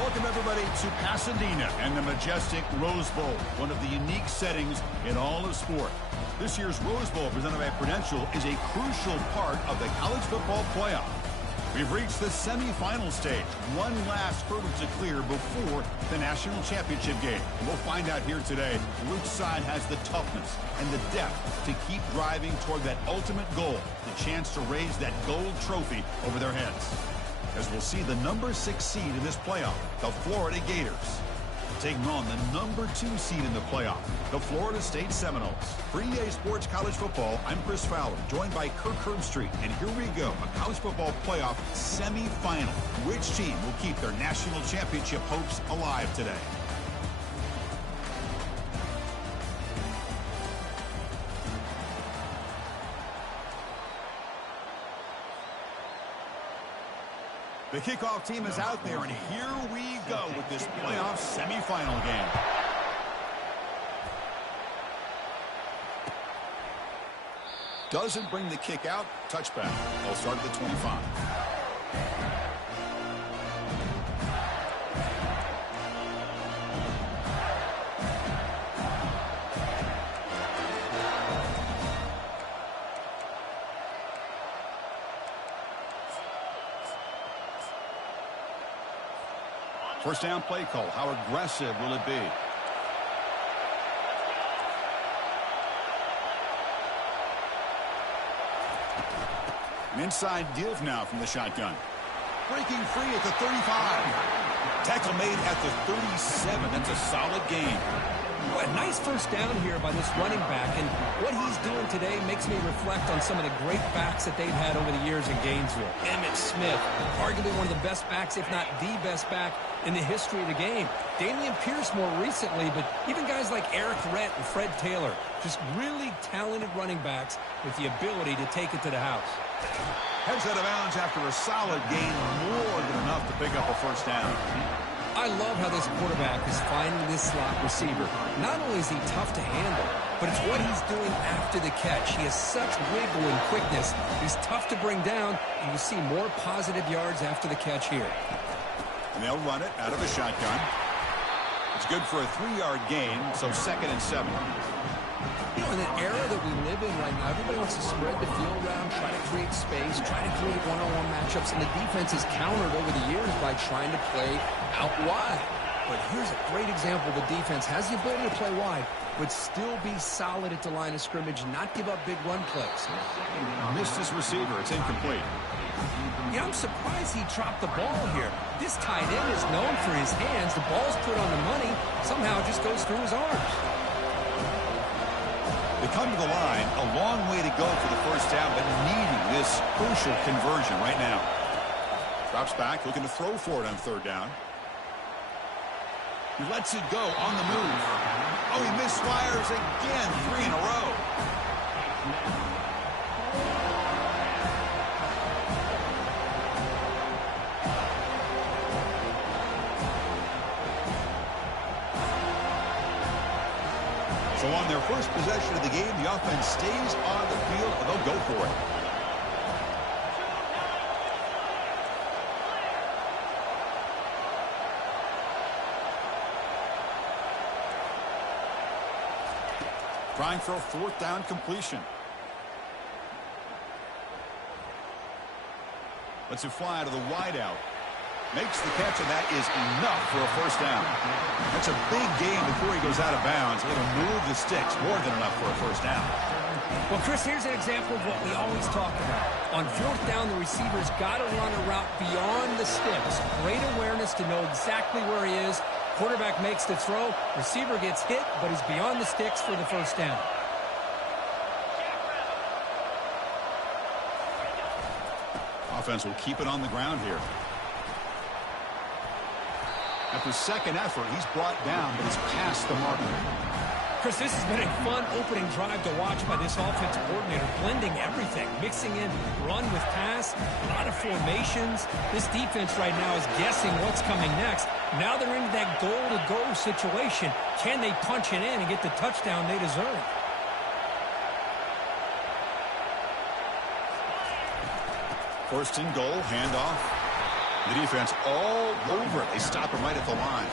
Welcome, everybody, to Pasadena and the majestic Rose Bowl, one of the unique settings in all of sport. This year's Rose Bowl, presented by Prudential, is a crucial part of the college football playoff. We've reached the semifinal stage, one last hurdle to clear before the national championship game. And we'll find out here today which side has the toughness and the depth to keep driving toward that ultimate goal, the chance to raise that gold trophy over their heads. As we'll see the number 6 seed in this playoff, the Florida Gators, taking on the number 2 seed in the playoff, the Florida State Seminoles. For EA Sports College Football, I'm Chris Fowler, joined by Kirk Herbstreit. And here we go, a college football playoff semifinal. Which team will keep their national championship hopes alive today? The kickoff team is out there, and here we go with this playoff semifinal game. Doesn't bring the kick out. Touchback. They'll start at the 25. First down play call. How aggressive will it be? An inside give now from the shotgun. Breaking free at the 35. Tackle made at the 37. That's a solid gain. Boy, a nice first down here by this running back, and what he's doing today makes me reflect on some of the great backs that they've had over the years in Gainesville. Emmitt Smith, arguably one of the best backs, if not the best back in the history of the game. Damian Pierce more recently, but even guys like Eric Rhett and Fred Taylor, just really talented running backs with the ability to take it to the house. Heads out of bounds after a solid gain, more than enough to pick up a first down. I love how this quarterback is finding this slot receiver. Not only is he tough to handle, but it's what he's doing after the catch. He has such wiggle and quickness. He's tough to bring down, and you see more positive yards after the catch here. And they'll run it out of the shotgun. It's good for a 3-yard gain, so 2nd and 7. You know, in an era that we live in right now, everybody wants to spread the field around, try to create space, try to create one-on-one matchups, and the defense has countered over the years by trying to play out wide. But here's a great example. The defense has the ability to play wide, but still be solid at the line of scrimmage, not give up big run plays. Missed his receiver. It's incomplete. Yeah, I'm surprised he dropped the ball here. This tight end is known for his hands. The ball's put on the money. Somehow it just goes through his arms. They come to the line, a long way to go for the first down, but needing this crucial conversion right now. Drops back, looking to throw for it on 3rd down. He lets it go on the move. Oh, he misfires again, 3 in a row. So on their first possession of the game, the offense stays on the field, and they'll go for it. Trying for a 4th down completion. Lets it fly to the wideout. Makes the catch, and that is enough for a first down. That's a big gain before he goes out of bounds. It'll move the sticks, more than enough for a first down. Well, Chris, here's an example of what we always talk about. On 4th down, the receiver's got to run a route beyond the sticks. Great awareness to know exactly where he is. Quarterback makes the throw. Receiver gets hit, but he's beyond the sticks for the first down. Offense will keep it on the ground here. After second effort, he's brought down, but he's past the marker. Chris, this has been a fun opening drive to watch by this offensive coordinator, blending everything, mixing in run with pass, a lot of formations. This defense right now is guessing what's coming next. Now they're into that goal-to-go situation. Can they punch it in and get the touchdown they deserve? First and goal, handoff. The defense all over it. They stop him right at the line.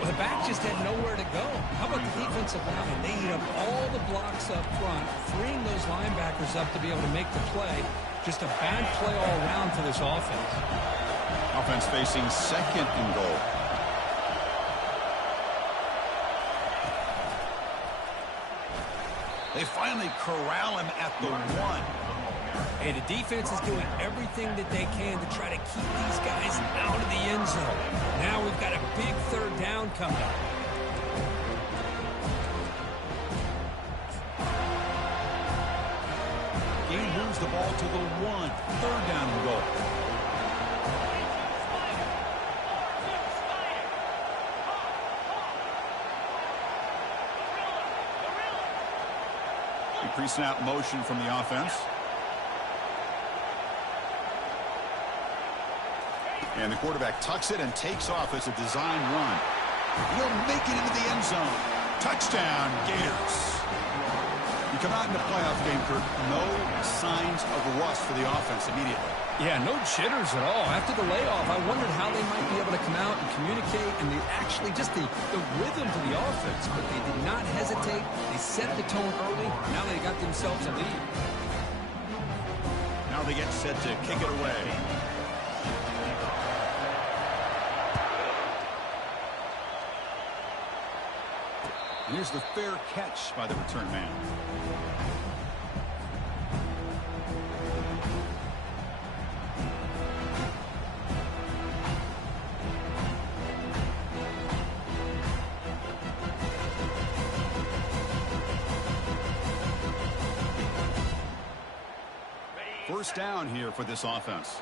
Well, the back just had nowhere to go. How about the defensive line? They eat up all the blocks up front, freeing those linebackers up to be able to make the play. Just a bad play all around for this offense. Offense facing second and goal. They finally corral him at the 1. Hey, the defense is doing everything that they can to try to keep these guys out of the end zone. Now we've got a big third down coming up. Gain moves the ball to the 1. Third down and goal. Pre-snap motion from the offense. And the quarterback tucks it and takes off as a design run. He'll make it into the end zone. Touchdown, Gators. You come out in the playoff game, Kirk, no signs of rust for the offense immediately. Yeah, no jitters at all. After the layoff, I wondered how they might be able to come out and communicate and actually just the rhythm to the offense. But they did not hesitate. They set the tone early. Now they got themselves a lead. Now they get set to kick it away. And here's the fair catch by the return man. First down here for this offense.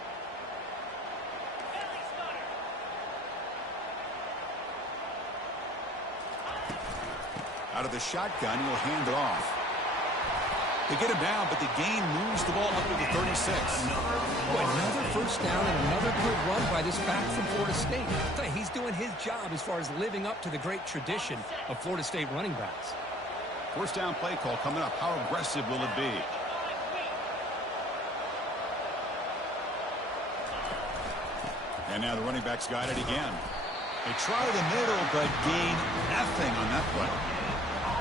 Out of the shotgun, he'll hand it off. They get him down, but the gain moves the ball up to the 36. Another first down and another good run by this back from Florida State. He's doing his job as far as living up to the great tradition of Florida State running backs. First down play call coming up. How aggressive will it be? And now the running backs got it again. They try the middle, but gain nothing on that play.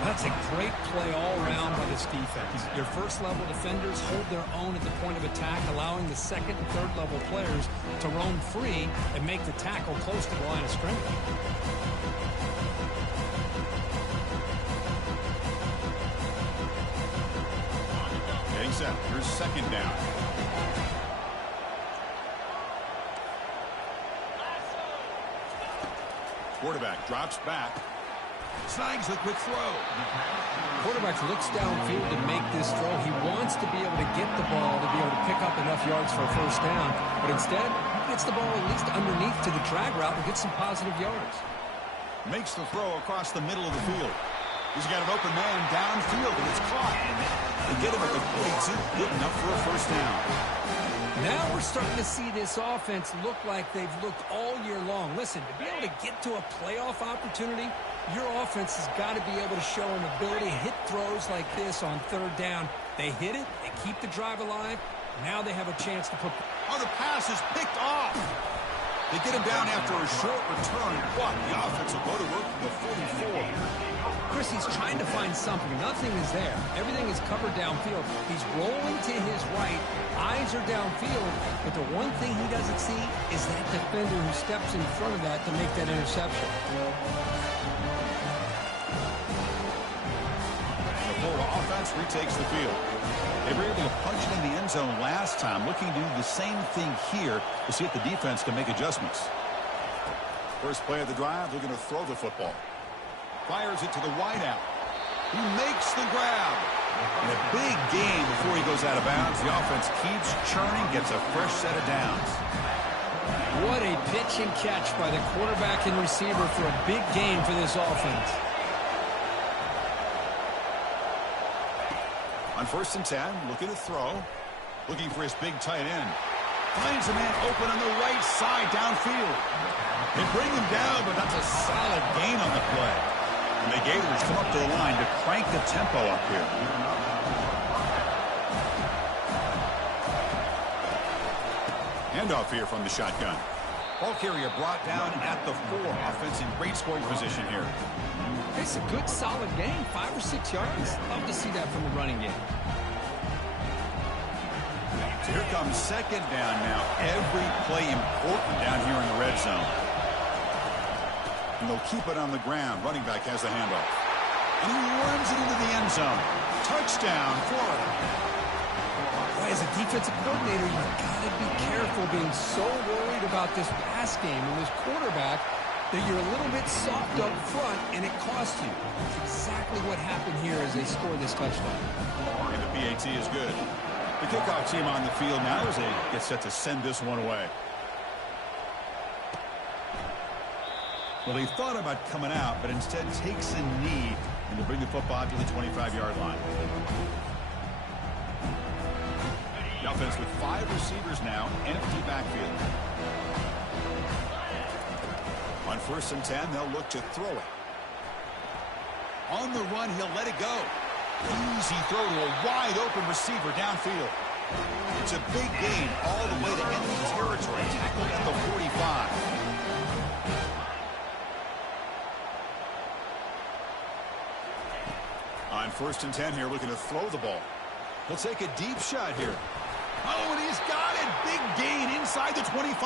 That's a great play all around by this defense. Your first-level defenders hold their own at the point of attack, allowing the second and third-level players to roam free and make the tackle close to the line of scrimmage. Getting set. Here's second down. Quarterback drops back. Snags the quick throw. Quarterback looks downfield to make this throw. He wants to be able to get the ball to be able to pick up enough yards for a first down. But instead, he gets the ball at least underneath to the drag route and gets some positive yards. Makes the throw across the middle of the field. He's got an open man downfield, and it's caught. They get him at the 42, good enough for a first down. Now we're starting to see this offense look like they've looked all year long. Listen, to be able to get to a playoff opportunity, your offense has got to be able to show an ability to hit throws like this on third down. They hit it, they keep the drive alive. Now they have a chance to put... Oh, the pass is picked off. They get him down after a short return, but the offense will go to work from the 44. Chris, he's trying to find something. Nothing is there. Everything is covered downfield. He's rolling to his right. Eyes are downfield. But the one thing he doesn't see is that defender who steps in front of that to make that interception. The Florida offense retakes the field. They were able to punch it in the end zone last time, looking to do the same thing here to see if the defense can make adjustments. First play of the drive, they're going to throw the football. Fires it to the wideout. He makes the grab. And a big gain before he goes out of bounds. The offense keeps churning, gets a fresh set of downs. What a pitch and catch by the quarterback and receiver for a big gain for this offense. On 1st and 10, looking to throw. Looking for his big tight end. Finds a man open on the right side downfield. They bring him down, but that's a solid gain on the play. And the Gators come up to the line to crank the tempo up here. handoff here from the shotgun. Ball carrier brought down at the 4. Offense in great scoring position here. It's a good, solid game. 5 or 6 yards. Love to see that from the running game. So here comes second down now. Every play important down here in the red zone. And they'll keep it on the ground. Running back has the handoff. And he runs it into the end zone. Touchdown, Florida. Boy, as a defensive coordinator, you've got to be careful being so worried about this pass game and this quarterback that you're a little bit soft up front and it costs you. That's exactly what happened here as they score this touchdown. And the PAT is good. The kickoff team on the field now as they get set to send this one away. Well, he thought about coming out, but instead takes a knee and will bring the football to the 25-yard line. The offense with 5 receivers now, empty backfield. On 1st and 10, they'll look to throw it. On the run, he'll let it go. Easy throw to a wide-open receiver downfield. It's a big gain all the way to enemy territory, tackled at the 45. On 1st and 10 here, looking to throw the ball. He'll take a deep shot here. Oh, and he's got it. Big gain inside the 25.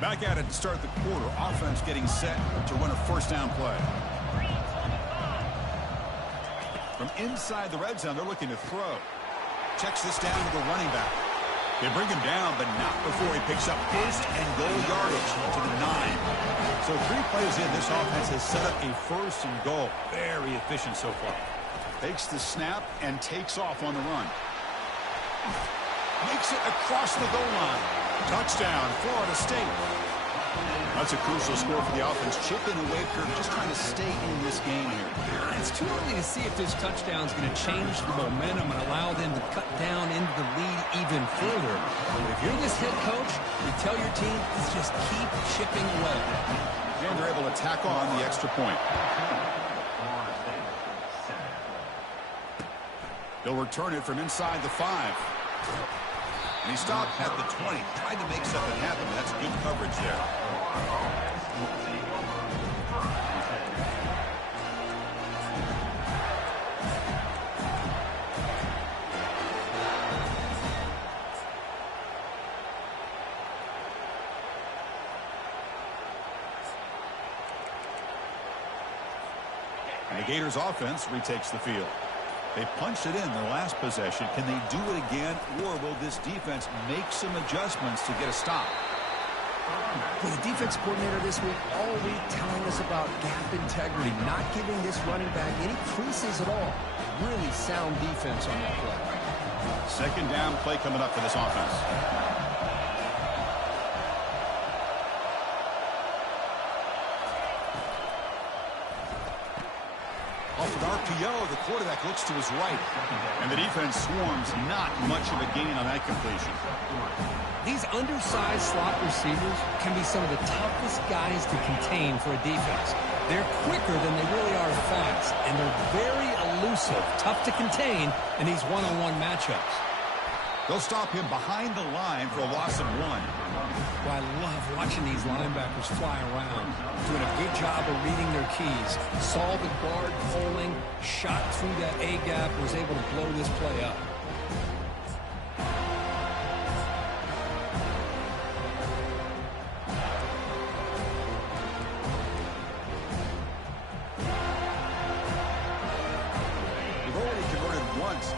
Back at it to start the quarter. Offense getting set to run a 1st down play. From inside the red zone, they're looking to throw. Checks this down to the running back. They bring him down, but not before he picks up 1st and goal yardage to the 9. So 3 plays in, this offense has set up a 1st and goal. Very efficient so far. Takes the snap and takes off on the run. Makes it across the goal line. Touchdown, Florida State. That's a crucial score for the offense. Chipping away, Kirk, just trying to stay in this game here. It's too early to see if this touchdown is going to change the momentum and allow them to cut down into the lead even further. But if you're this head coach, you tell your team, let's just keep chipping away. And they're able to tack on the extra point. They'll return it from inside the 5. And he stopped at the 20. Tried to make something happen. That's good coverage there. And the Gators offense retakes the field. They punched it in their last possession. Can they do it again, or will this defense make some adjustments to get a stop? For the defense coordinator this week, all week telling us about gap integrity, not giving this running back any creases at all. Really sound defense on that play. 2nd down play coming up for this offense. Off an RPO, the quarterback looks to his right. And the defense swarms, not much of a gain on that completion. These undersized slot receivers can be some of the toughest guys to contain for a defense. They're quicker than they really are fast, and they're very elusive, tough to contain in these one-on-one matchups. They'll stop him behind the line for a loss of 1. Well, I love watching these linebackers fly around, doing a good job of reading their keys. Saw the guard pulling, shot through that A-gap, was able to blow this play up.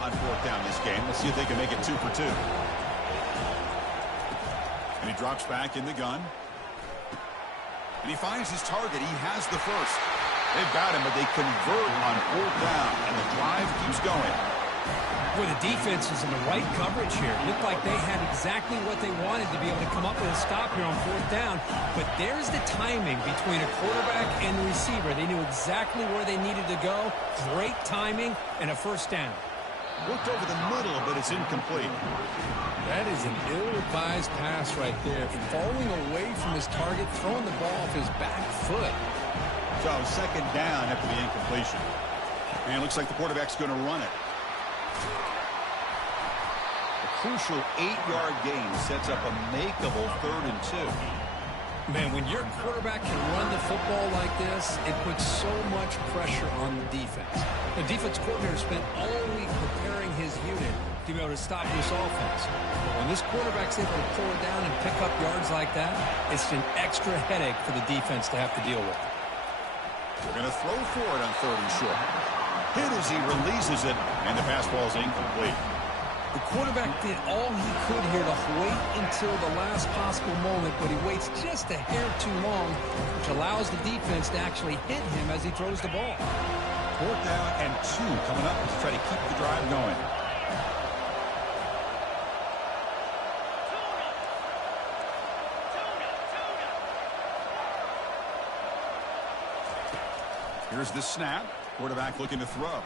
On 4th down this game. Let's see if they can make it 2 for 2. And he drops back in the gun. And he finds his target. He has the 1st. They've got him, but they convert on 4th down. And the drive keeps going. Boy, the defense is in the right coverage here. Looked like they had exactly what they wanted to be able to come up with a stop here on fourth down. But there's the timing between a quarterback and the receiver. They knew exactly where they needed to go. Great timing and a first down. Looked over the middle, but it's incomplete. That is an ill-advised pass right there. Falling away from his target, throwing the ball off his back foot. So second down after the incompletion. And it looks like the quarterback's going to run it. A crucial 8-yard gain sets up a makeable 3rd and 2. Man, when your quarterback can run the football like this, it puts so much pressure on the defense. The defense coordinator spent all week preparing his unit to be able to stop this offense. But when this quarterback's able to pull it down and pick up yards like that, it's an extra headache for the defense to have to deal with. They're going to throw for it on 3rd and short. Hit as he releases it, and the pass ball is incomplete. The quarterback did all he could here to wait until the last possible moment, but he waits just a hair too long, which allows the defense to actually hit him as he throws the ball. 4th down and 2 coming up to try to keep the drive going. Here's the snap. Quarterback looking to throw.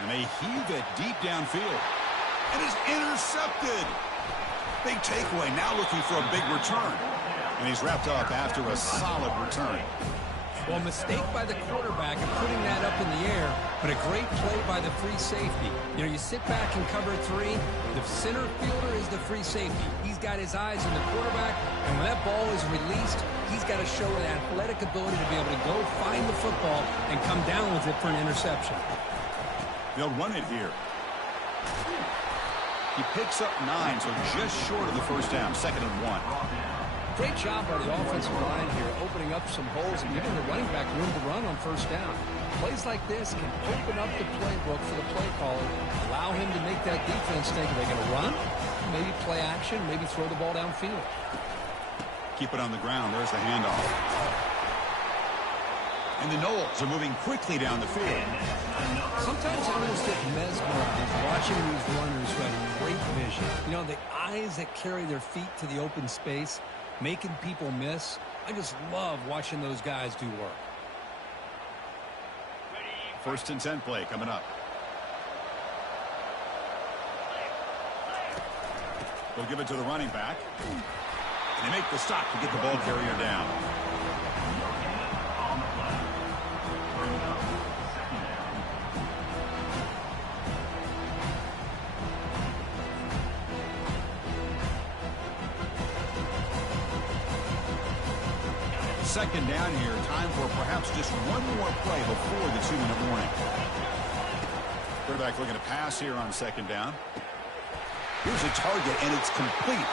And they heave it deep downfield. And it's intercepted. Big takeaway. Now looking for a big return. And he's wrapped up after a solid return. Well, a mistake by the quarterback in putting that up in the air, but a great play by the free safety. You know, you sit back and cover 3. The center fielder is the free safety. He's got his eyes on the quarterback, and when that ball is released, he's got to show an athletic ability to be able to go find the football and come down with it for an interception. They'll run it here. He picks up 9, so just short of the first down, 2nd and 1. Great job by the offensive line here, opening up some holes and giving the running back room to run on first down. Plays like this can open up the playbook for the play caller, allow him to make that defense think, are they going to run? Maybe play action, maybe throw the ball downfield. Keep it on the ground. There's the handoff. And the Knowles are moving quickly down the field. Sometimes I almost get mesmerized watching these runners who have great vision. You know, the eyes that carry their feet to the open space, making people miss. I just love watching those guys do work. 1st and 10 play coming up. They'll give it to the running back. And they make the stop to get the ball carrier down. Second down here. Time for perhaps just one more play before the 2-minute warning. Quarterback looking to pass here on 2nd down. Here's a target, and it's complete.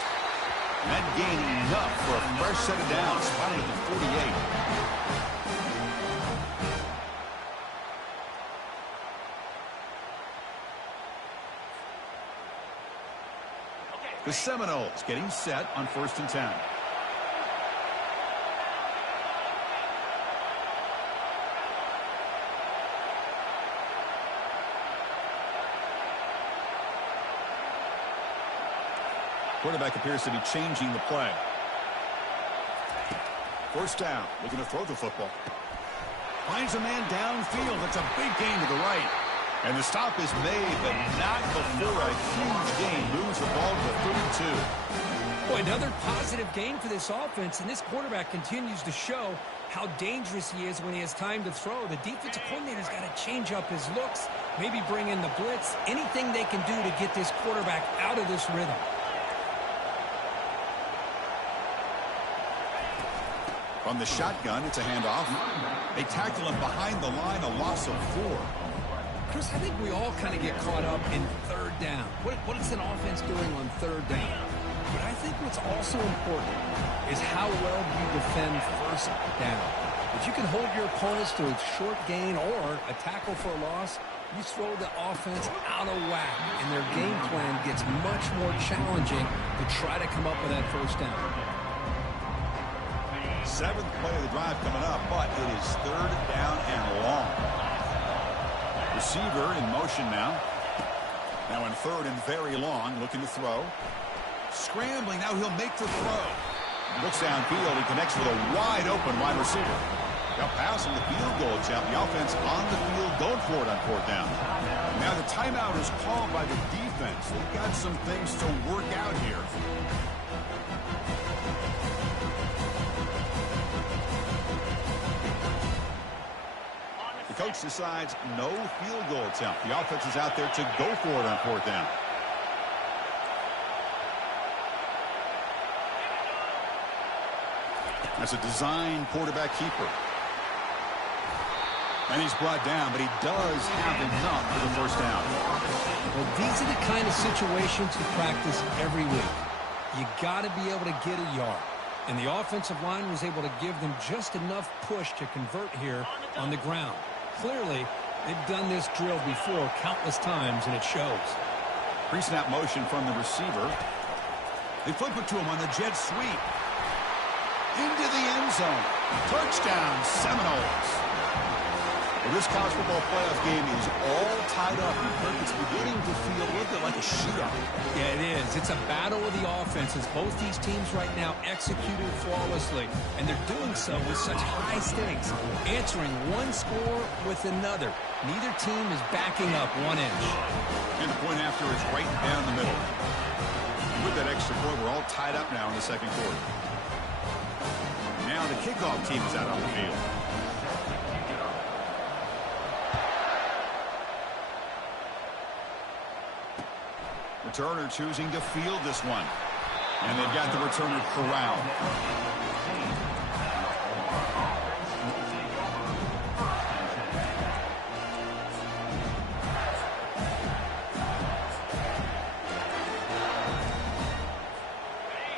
And that gain enough for a fresh set of downs. Spotted at the 48. The Seminoles getting set on 1st and 10. Quarterback appears to be changing the play. 1st down, looking to throw the football. Finds a man downfield. That's a big gain to the right. And the stop is made, but not before a huge gain moves the ball to the 32. Boy, another positive gain for this offense, and this quarterback continues to show how dangerous he is when he has time to throw. The defensive coordinator's got to change up his looks, maybe bring in the blitz, anything they can do to get this quarterback out of this rhythm. From the shotgun, it's a handoff. They tackle him behind the line, a loss of 4. Chris, I think we all kind of get caught up in 3rd down. What is an offense doing on 3rd down? But I think what's also important is how well you defend 1st down. If you can hold your opponents to a short gain or a tackle for a loss, you throw the offense out of whack, and their game plan gets much more challenging to try to come up with that 1st down. 7th play of the drive coming up, but it is 3rd down and long. Receiver in motion now. Now in third and very long, looking to throw. Scrambling, now he'll make the throw. Looks downfield and connects with a wide-open wide receiver. Now passing the field goal attempt. The offense on the field going for it on fourth down. Now the timeout is called by the defense. They've got some things to work out here. The coach decides no field goal attempt. The offense is out there to go for it on fourth down. That's a design quarterback keeper. And he's brought down, but he does have enough for the first down. Well, these are the kind of situations you practice every week. You got to be able to get a yard. And the offensive line was able to give them just enough push to convert here on the ground. Clearly, they've done this drill before countless times, and it shows. Pre-snap motion from the receiver. They flip it to him on the jet sweep. Into the end zone. Touchdown, Seminoles. Well, this college football playoff game is all tied up. It's beginning to feel a little bit like a shootout. Yeah, it is. It's a battle of the offenses. Both these teams right now executing flawlessly, and they're doing so with such high stakes, answering one score with another. Neither team is backing up 1 inch. And the point after is right down the middle. With that extra point, we're all tied up now in the second quarter. Now the kickoff team is out on the field. Returner choosing to field this one. And they've got the returner corralled.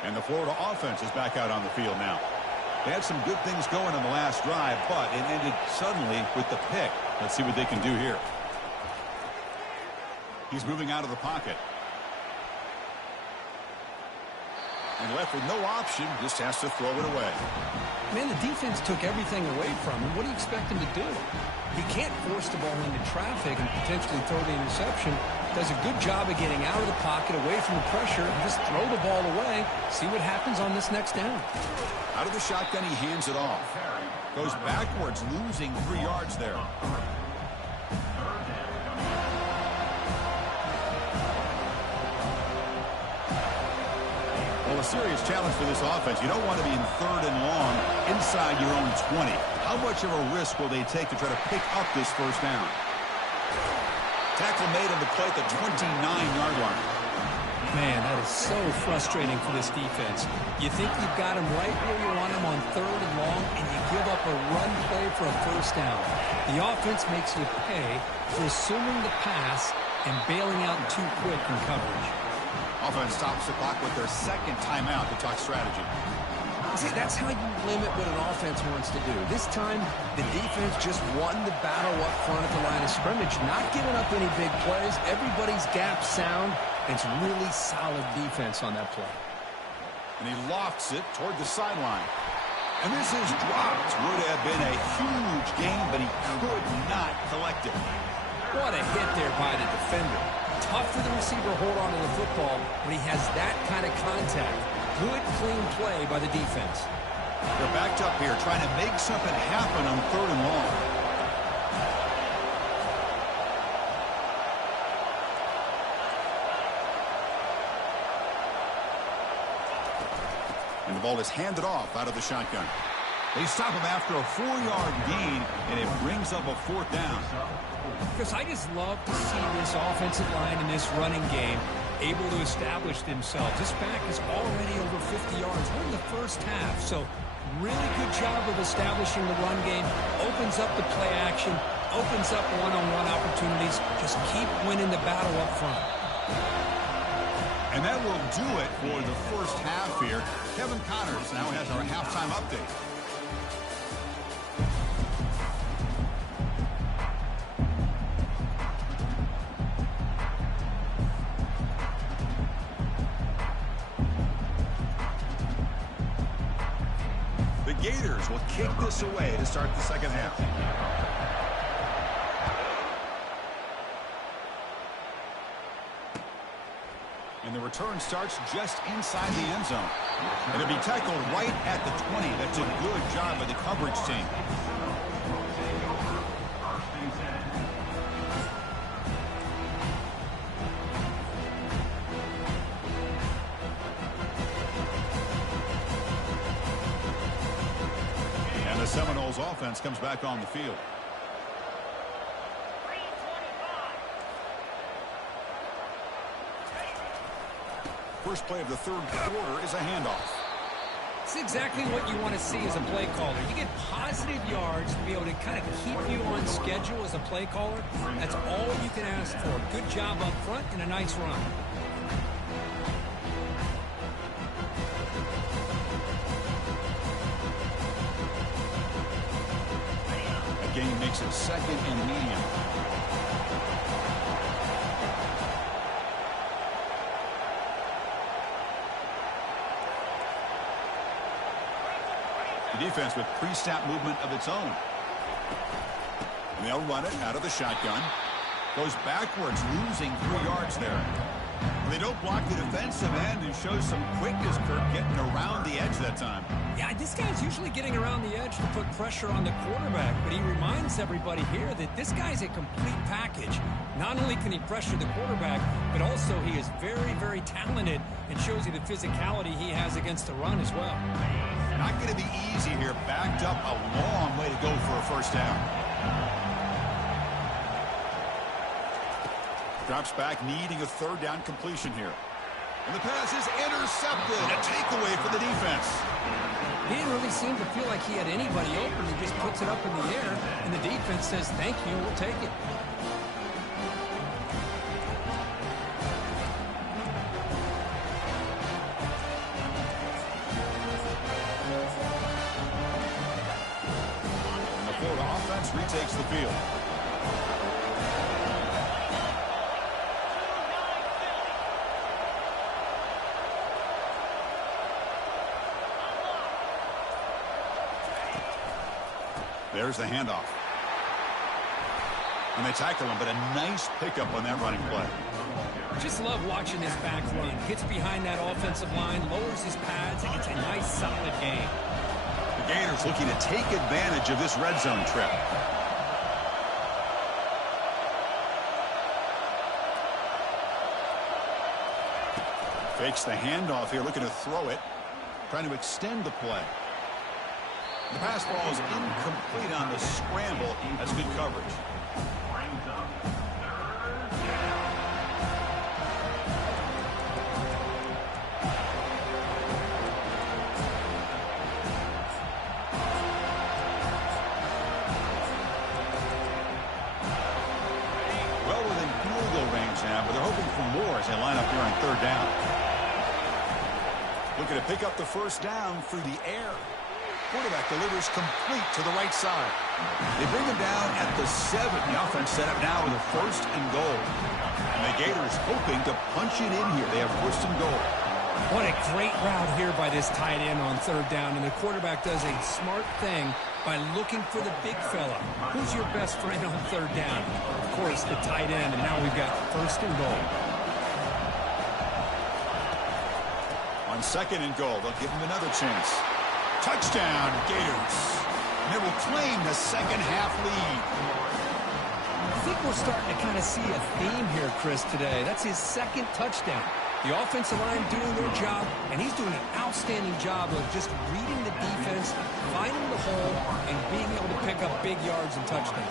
And the Florida offense is back out on the field now. They had some good things going on the last drive, but it ended suddenly with the pick. Let's see what they can do here. He's moving out of the pocket. And left with no option, just has to throw it away. Man, the defense took everything away from him. What do you expect him to do? He can't force the ball into traffic and potentially throw the interception. Does a good job of getting out of the pocket, away from the pressure, and just throw the ball away. See what happens on this next down. Out of the shotgun, he hands it off. Goes backwards, losing 3 yards there. Well, a serious challenge for this offense. You don't want to be in third and long inside your own 20. How much of a risk will they take to try to pick up this first down? Tackle made on the play at the 29-yard line. Man, that is so frustrating for this defense. You think you've got him right where you want him on third and long, and you give up a run play for a first down. The offense makes you pay for assuming the pass and bailing out too quick in coverage. Offense stops the clock with their second timeout to talk strategy. See, that's how you limit what an offense wants to do. This time, the defense just won the battle up front at the line of scrimmage, not giving up any big plays. Everybody's gap sound. It's really solid defense on that play. And he lofts it toward the sideline. And this is dropped. Would have been a huge gain, but he could not collect it. What a hit there by the defender. Tough for the receiver to hold on to the football when he has that kind of contact. Good, clean play by the defense. They're backed up here trying to make something happen on third and long. And the ball is handed off out of the shotgun. They stop him after a 4-yard gain, and it brings up a fourth down. Because I just love to see this offensive line in this running game able to establish themselves. This back is already over 50 yards. We're in the first half, so really good job of establishing the run game. Opens up the play action, opens up one-on-one opportunities. Just keep winning the battle up front. And that will do it for the first half here. Kevin Connors now has our halftime update. The Gators will kick this away to start the second half. return starts just inside the end zone. It'll be tackled right at the 20. That's a good job by the coverage team. And the Seminoles offense comes back on the field. First play of the third quarter is a handoff. It's exactly what you want to see as a play caller. You get positive yards to be able to kind of keep you on schedule as a play caller. That's all you can ask for. Good job up front and a nice run. The game makes it second and medium. The defense with pre-snap movement of its own. And they'll run it out of the shotgun. Goes backwards, losing 3 yards there. They don't block the defensive end and shows some quickness, Kirk, getting around the edge that time. Yeah, this guy's usually getting around the edge to put pressure on the quarterback, but he reminds everybody here that this guy's a complete package. Not only can he pressure the quarterback, but also he is very, very talented and shows you the physicality he has against the run as well. Not going to be easy here. Backed up a long way to go for a first down. Drops back, needing a third down completion here. And the pass is intercepted. A takeaway for the defense. He didn't really seem to feel like he had anybody open. He just puts it up in the air, and the defense says, thank you, we'll take it. Retakes the field. There's the handoff. And they tackle him, but a nice pickup on that running play. Just love watching this back run. Gets behind that offensive line, lowers his pads, and gets a nice solid gain. The Gators looking to take advantage of this red zone trip. Fakes the handoff here, looking to throw it. Trying to extend the play. The pass ball is incomplete on the scramble. That's good coverage. Well within field goal range now, but they're hoping for more as they line up here on third down. Looking to pick up the first down through the air. Quarterback delivers complete to the right side. They bring him down at the 7. The offense set up now with a first and goal. And the Gators hoping to punch it in here. They have first and goal. What a great route here by this tight end on third down. And the quarterback does a smart thing by looking for the big fella. Who's your best friend on third down? Of course, the tight end. And now we've got first and goal. On second and goal, they'll give him another chance. Touchdown, Gators. And they will claim the second half lead. I think we're starting to kind of see a theme here, Chris, today. That's his second touchdown. The offensive line doing their job, and he's doing an outstanding job of just reading the defense, finding the hole, and being able to pick up big yards and touchdowns.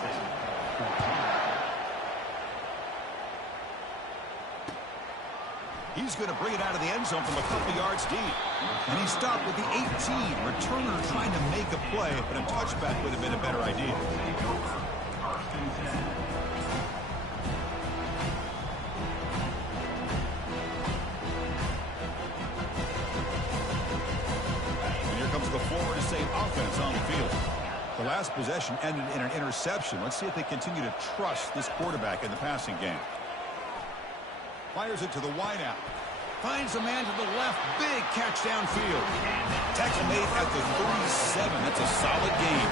He's going to bring it out of the end zone from a couple yards deep. And he stopped with the 18. Returner trying to make a play, but a touchback would have been a better idea. And here comes the forward to save offense on the field. The last possession ended in an interception. Let's see if they continue to trust this quarterback in the passing game. Fires it to the wideout. Finds a man to the left. Big catch downfield. Tackle made at the 37. That's a solid gain.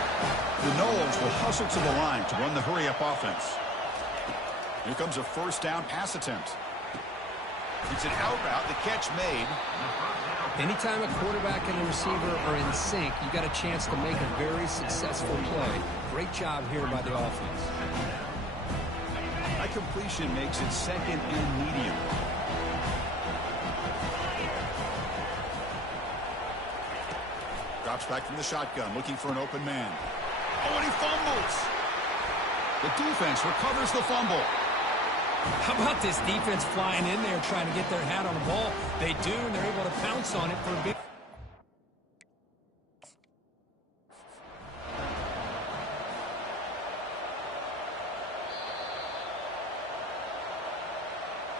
The Noles will hustle to the line to run the hurry-up offense. Here comes a first down pass attempt. It's an out route. The catch made. Anytime a quarterback and a receiver are in sync, you got a chance to make a very successful play. Great job here by the offense. That completion makes it second and medium. Drops back from the shotgun, looking for an open man. Oh, and he fumbles. The defense recovers the fumble. How about this defense flying in there trying to get their hat on the ball? They do, and they're able to pounce on it for a big...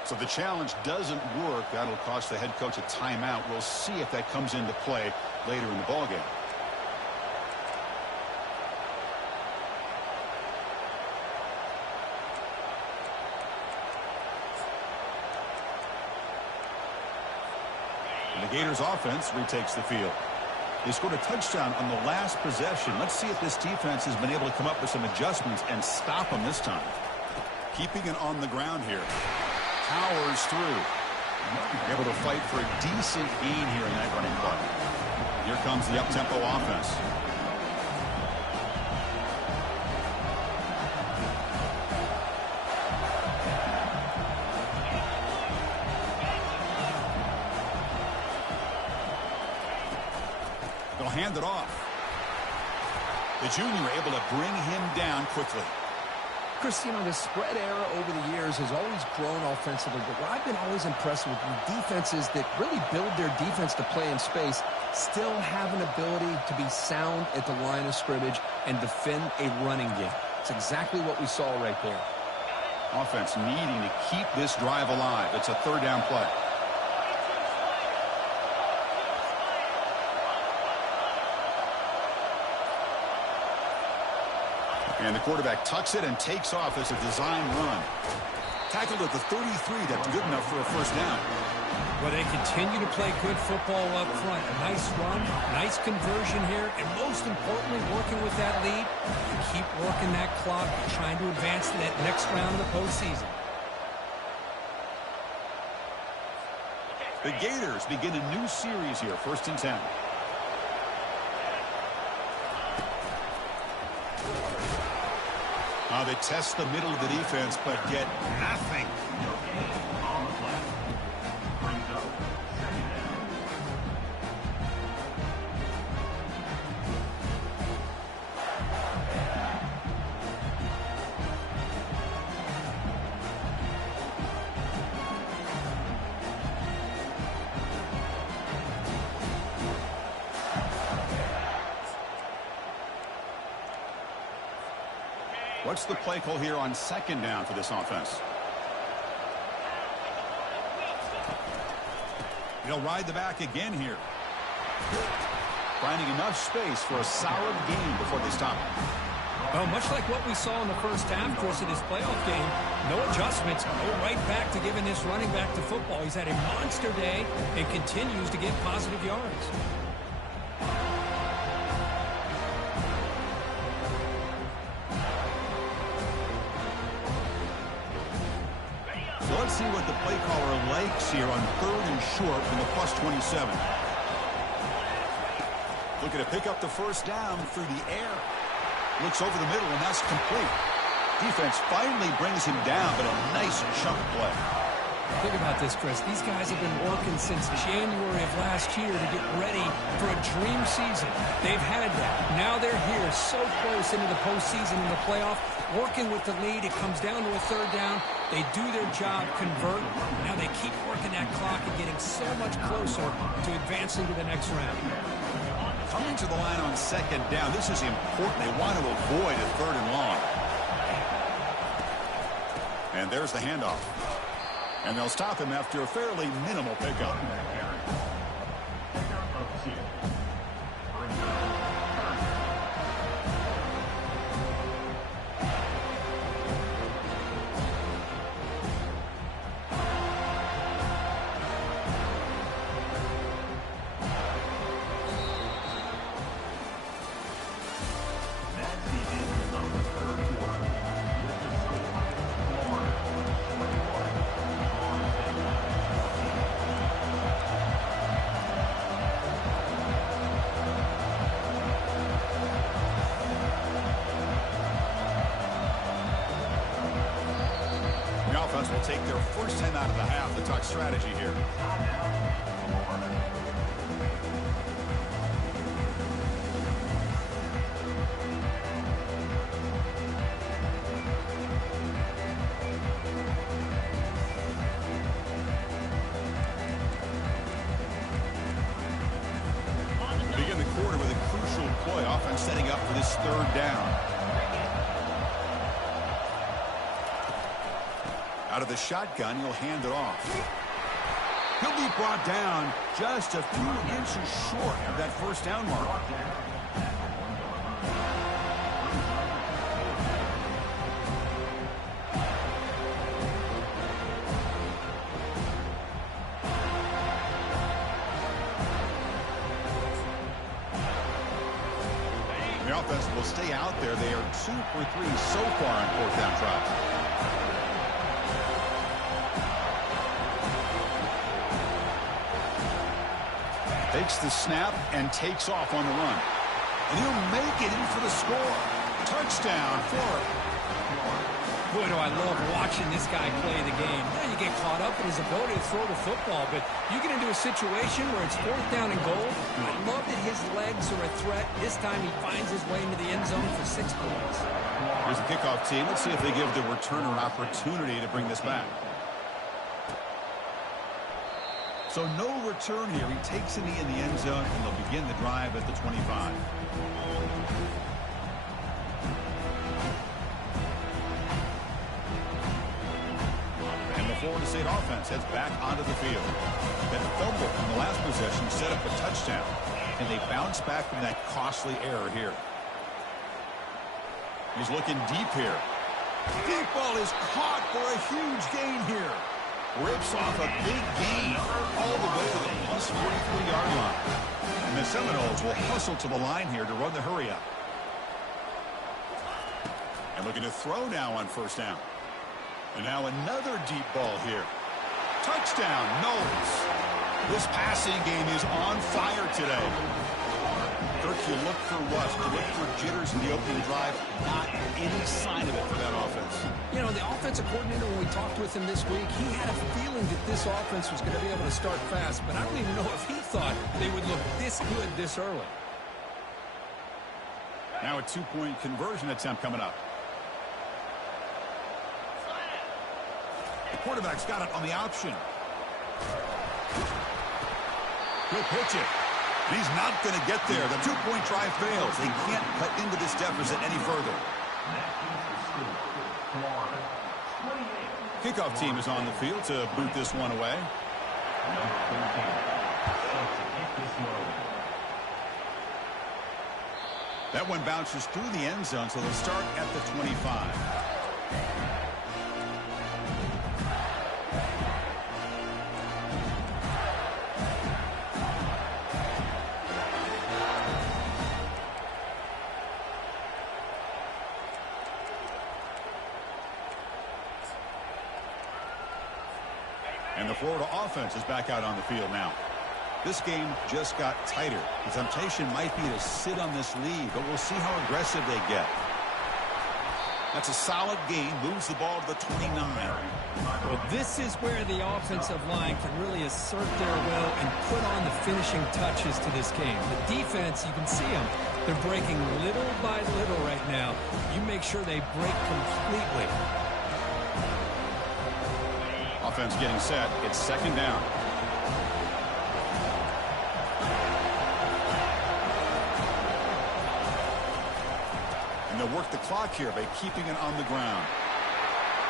So the challenge doesn't work. That'll cost the head coach a timeout. We'll see if that comes into play later in the ballgame. The Gators offense retakes the field. They scored a touchdown on the last possession. Let's see if this defense has been able to come up with some adjustments and stop them this time. Keeping it on the ground here. Powers through. Able to fight for a decent gain here in that running play. Here comes the up-tempo offense. They'll hand it off. The junior able to bring him down quickly. Chris, you know, the spread era over the years has always grown offensively, but what I've been always impressed with defenses that really build their defense to play in space still have an ability to be sound at the line of scrimmage and defend a running game. It's exactly what we saw right there. Offense needing to keep this drive alive. It's a third down play. And the quarterback tucks it and takes off as a design run. Tackled at the 33. That's good enough for a first down. Well, they continue to play good football up front. A nice run, nice conversion here, and most importantly, working with that lead, keep working that clock, trying to advance to that next round of the postseason. The Gators begin a new series here, 1st and 10. They test the middle of the defense, but get nothing. What's the play call here on 2nd down for this offense? He'll ride the back again here. Finding enough space for a solid gain before they stop. Well, much like what we saw in the first half, Chris, in his playoff game, no adjustments, go right back to giving this running back to football. He's had a monster day and continues to get positive yards. So let's see what the play caller likes here on 3rd and short from the +27. Looking to pick up the first down through the air. Looks over the middle, and that's complete. Defense finally brings him down, but a nice chunk play. Think about this, Chris. These guys have been working since January of last year to get ready for a dream season. They've had that. Now they're here so close into the postseason and the playoff, working with the lead. It comes down to a 3rd down. They do their job, convert. Now they keep working that clock and getting so much closer to advancing to the next round. Coming to the line on 2nd down. This is important. They want to avoid a 3rd and long. And there's the handoff. And they'll stop him after a fairly minimal pickup. offense will take their first 10 out of the half to talk strategy here. Begin the quarter with a crucial play. Offense setting up for this third down. Out of the shotgun, he'll hand it off. He'll be brought down just a few inches short of that first down mark. The offense will stay out there. They are 2 for 3 so far on fourth down tries. Takes the snap and takes off on the run. And he'll make it in for the score. Touchdown, Florida. Boy, do I love watching this guy play the game. You get caught up in his ability to throw the football, but you get into a situation where it's fourth down and goal. I love that his legs are a threat. This time he finds his way into the end zone for 6 points. Here's the kickoff team. Let's see if they give the returner an opportunity to bring this back. So no return here. He takes a knee in the end zone, and they'll begin the drive at the 25. And the Florida State offense heads back onto the field. That fumble from the last possession set up a touchdown, and they bounce back from that costly error here. He's looking deep here. Deep ball is caught for a huge gain here. Rips off a big gain all the way to the plus 43-yard line. And the Seminoles will hustle to the line here to run the hurry up. And looking to throw now on first down. And now another deep ball here. Touchdown, Knowles. This passing game is on fire today. Kirk, you look for rust, you look for jitters in the opening drive. Not any sign of it for that offense. You know, the offensive coordinator, when we talked with him this week, he had a feeling that this offense was going to be able to start fast, but I don't even know if he thought they would look this good this early. Now a two-point conversion attempt coming up. The quarterback's got it on the option. He'll pitch it. He's not going to get there. The two-point try fails. They can't cut into this deficit any further. Kickoff team is on the field to boot this one away. That one bounces through the end zone, so they'll start at the 25. And the Florida offense is back out on the field now. This game just got tighter. The temptation might be to sit on this lead, but we'll see how aggressive they get. That's a solid gain. Moves the ball to the 29. Well, this is where the offensive line can really assert their will and put on the finishing touches to this game. The defense, you can see them. They're breaking little by little right now. You make sure they break completely. Offense getting set. It's second down. And they'll work the clock here by keeping it on the ground.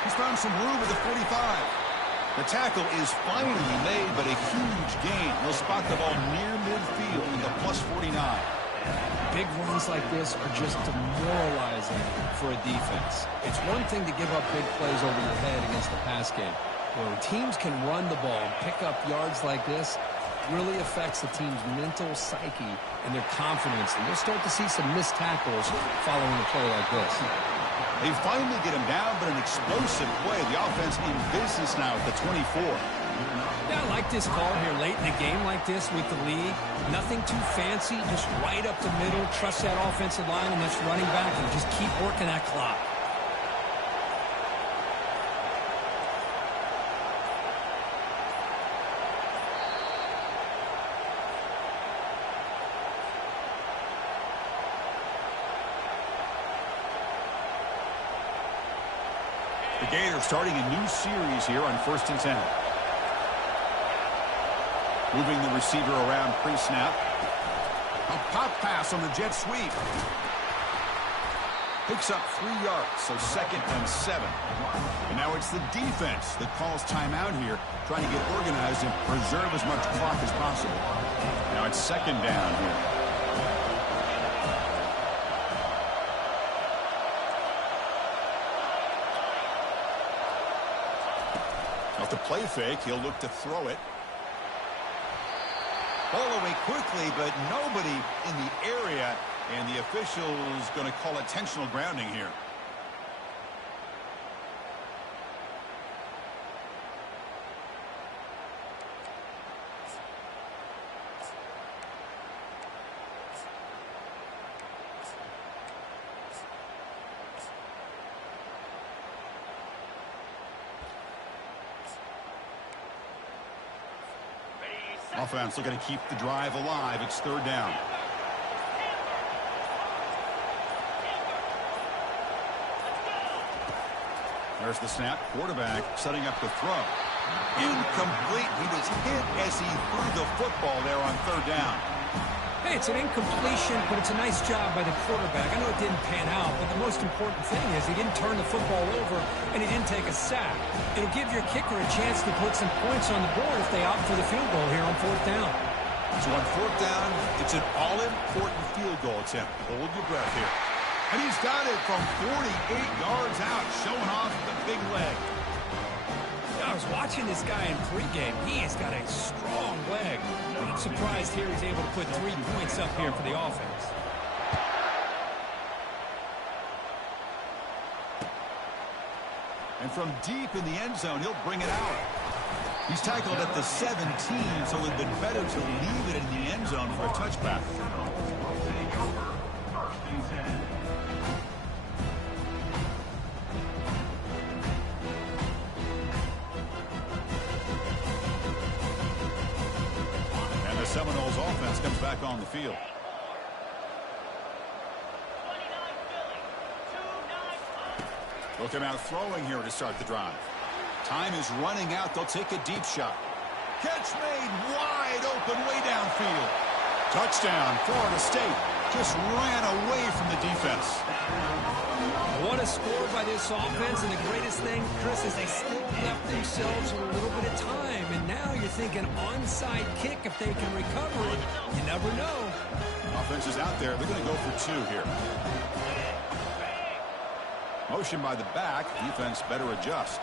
He's found some room at the 45. The tackle is finally made, but a huge gain. They'll spot the ball near midfield in the plus 49. Big runs like this are just demoralizing for a defense. It's one thing to give up big plays over your head against the pass game. When teams can run the ball and pick up yards like this, it really affects the team's mental psyche and their confidence. And you'll start to see some missed tackles following a play like this. They finally get him down, but an explosive play. The offense in business now at the 24. Yeah, I like this call here late in a game like this with the lead. Nothing too fancy, just right up the middle. Trust that offensive line and this running back and just keep working that clock. The Gators starting a new series here on 1st and 10. Moving the receiver around pre-snap. A pop pass on the jet sweep. Picks up 3 yards, so 2nd and 7. And now it's the defense that calls timeout here, trying to get organized and preserve as much clock as possible. Now it's 2nd down here. Off the play fake, he'll look to throw it. Ball away quickly, but nobody in the area, and the official is going to call intentional grounding here. Offense looking to keep the drive alive. It's 3rd down. There's the snap. Quarterback setting up the throw. Incomplete. He was hit as he threw the football there on 3rd down. Hey, it's an incompletion, but it's a nice job by the quarterback. I know it didn't pan out, but the most important thing is he didn't turn the football over and he didn't take a sack. It'll give your kicker a chance to put some points on the board if they opt for the field goal here on 4th down. So on 4th down, it's an all-important field goal attempt. Hold your breath here. And he's got it from 48 yards out, showing off the big leg. I was watching this guy in pregame. He has got a strong leg. I'm surprised here he's able to put 3 points up here for the offense. And from deep in the end zone, he'll bring it out. He's tackled at the 17, so it would have been better to leave it in the end zone for a touchback. Seminoles offense comes back on the field. Look him out throwing here to start the drive. Time is running out. They'll take a deep shot. Catch made wide open way downfield. Touchdown, Florida State. Just ran away from the defense. What a score by this offense, and the greatest thing, Chris, is they still left themselves with a little bit of time, and now you're thinking onside kick if they can recover it. You never know. Offense is out there. They're going to go for 2 here. Motion by the back. Defense better adjust.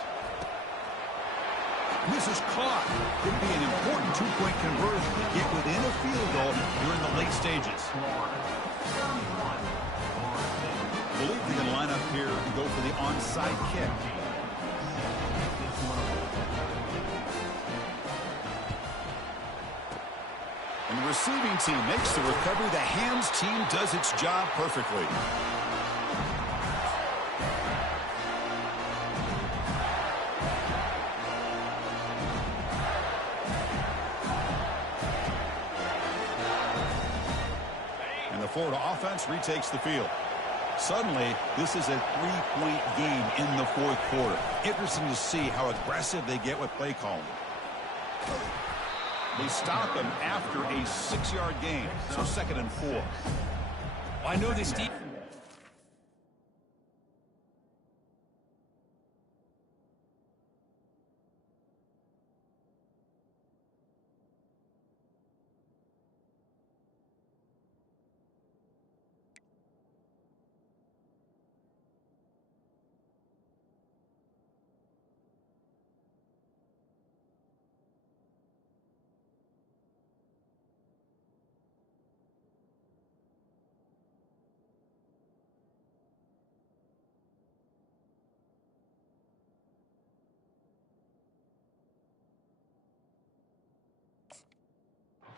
This is caught. Could be an important 2-point conversion to get within a field goal during the late stages. I believe they're going to line up here and go for the onside kick. And the receiving team makes the recovery. The hands team does its job perfectly. And the Florida offense retakes the field. Suddenly, this is a 3-point game in the 4th quarter. Interesting to see how aggressive they get with play calling. They stop him after a 6-yard gain, so 2nd and 4. I know this deep.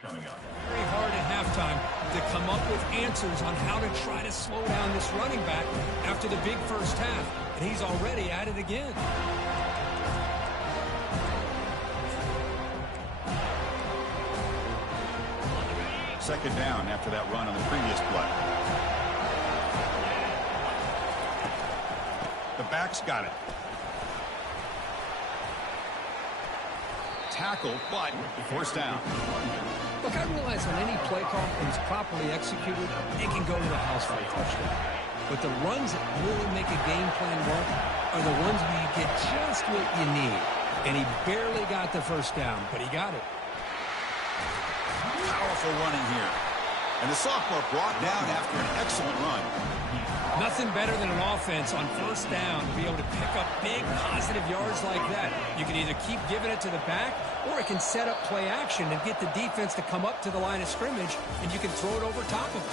Coming up. Very hard at halftime to come up with answers on how to try to slow down this running back after the big first half. And he's already at it again. Second down after that run on the previous play. The back's got it. tackle, but forced down. Look, I realize on any play call, when it's properly executed, it can go to the house for a touchdown. But the runs that really make a game plan work are the ones where you get just what you need. And he barely got the first down, but he got it. Powerful running here. And the sophomore brought down after an excellent run. Nothing better than an offense on first down to be able to pick up big positive yards like that. You can either keep giving it to the back, or it can set up play action and get the defense to come up to the line of scrimmage, and you can throw it over top of it.